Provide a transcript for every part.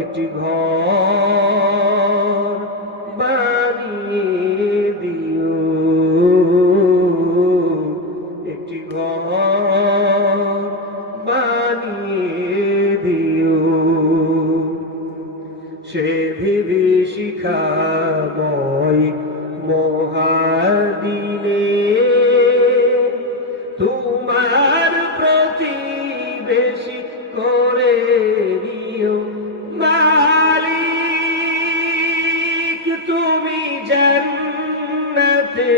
একটি ঘর বানিয়ে দিও, একটি ঘর বানিয়ে দিও। সে বিভীষিকাময় মহাদিনে তোমার প্রতিবেশী করে দিও। মালিক তুমি জান্নাতে,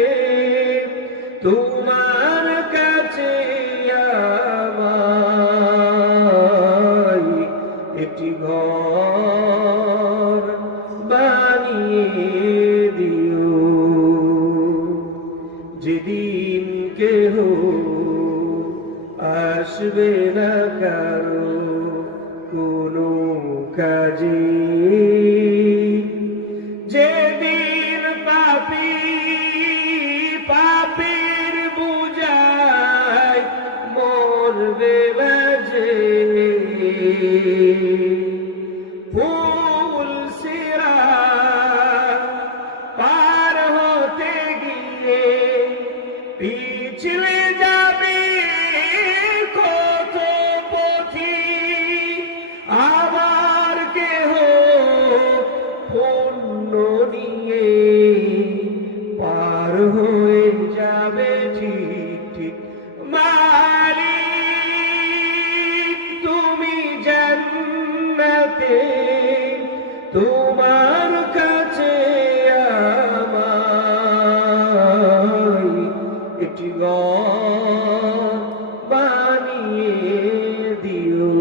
তোমার কাছে আমায় একটি ঘর বানিয়ে দিও। যেদিন কেহ আসবে না কারো কোনো কাজে, যেদিন পাপী পাপের বোঝায় মরবে বাজে, ফুল সিরাত পার হতে গিয়ে পিছলে যাবে কত পথি, আবার কেহ পুণ্য নিয়ে পার হয়ে যাবে ঠিক ঠিক। মালিক তুমি জান্নাতে, তোমার কাছে আমায় একটি ঘর বানিয়ে দিও,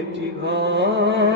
একটি ঘর